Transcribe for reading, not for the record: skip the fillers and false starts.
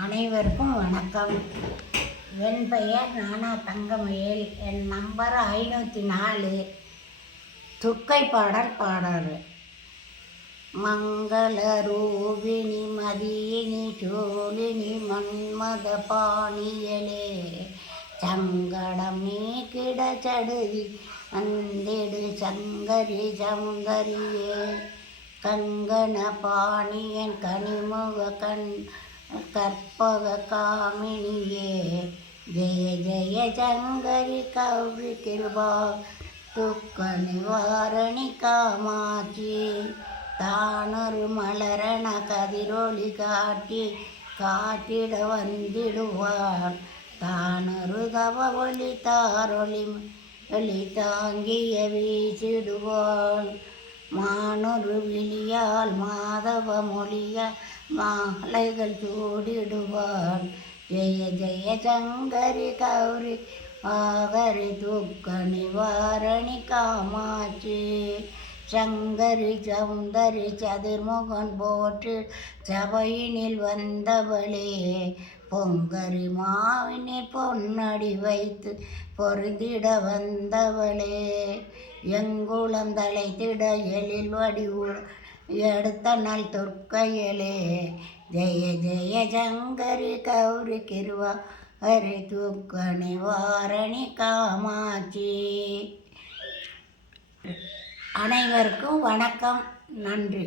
அனைவருக்கும் வணக்கம். என் பெயர் நானா தங்கமயில். என் நம்பர் 504. துர்க்கை பாடல் பாடாறு. மங்கள ரூபிணி மதியினி சோழினி மன்மத பாணியலே, சங்கடம் நீக்கிட சடுதி வந்திடு சங்கரி சௌந்தரியே, கங்கண பாணியன் கனிமுக கற்பக காமினியே, ஜெய ஜெய சங்கரி கௌரி கிருபா துக்க நிவாரணி காமாட்சி, தானொரு மலரண கதிரொளி காட்டி காட்டிட வந்திடுவாள், தானொரு தவ ஒளி தாரொளி ஒளி தாங்கிய வீசிடுவாள், மானொரு விழியால் மாதவ மொழிய மாலைகள் சூடிடுவாள், ஜெய ஜெய சங்கரி கௌரி ஆகரி துக்க நிவாரணி காமாட்சி, சங்கரி சௌந்தரி சதுர்முகன் போற்றி சபையினில் வந்தவளே, பொங்கரி மாவினில் பொன்னடி வைத்து பொருந்திட வந்தவளே, எங்குளம் தலைத்திட எழில் வடிவு எடுத்த நல் துர்க்கையலே, ஜெய ஜெய சங்கரி கௌரி கிருவா ஹரி துக்க நிவாரணி காமாட்சி. அனைவருக்கும் வணக்கம். நன்றி.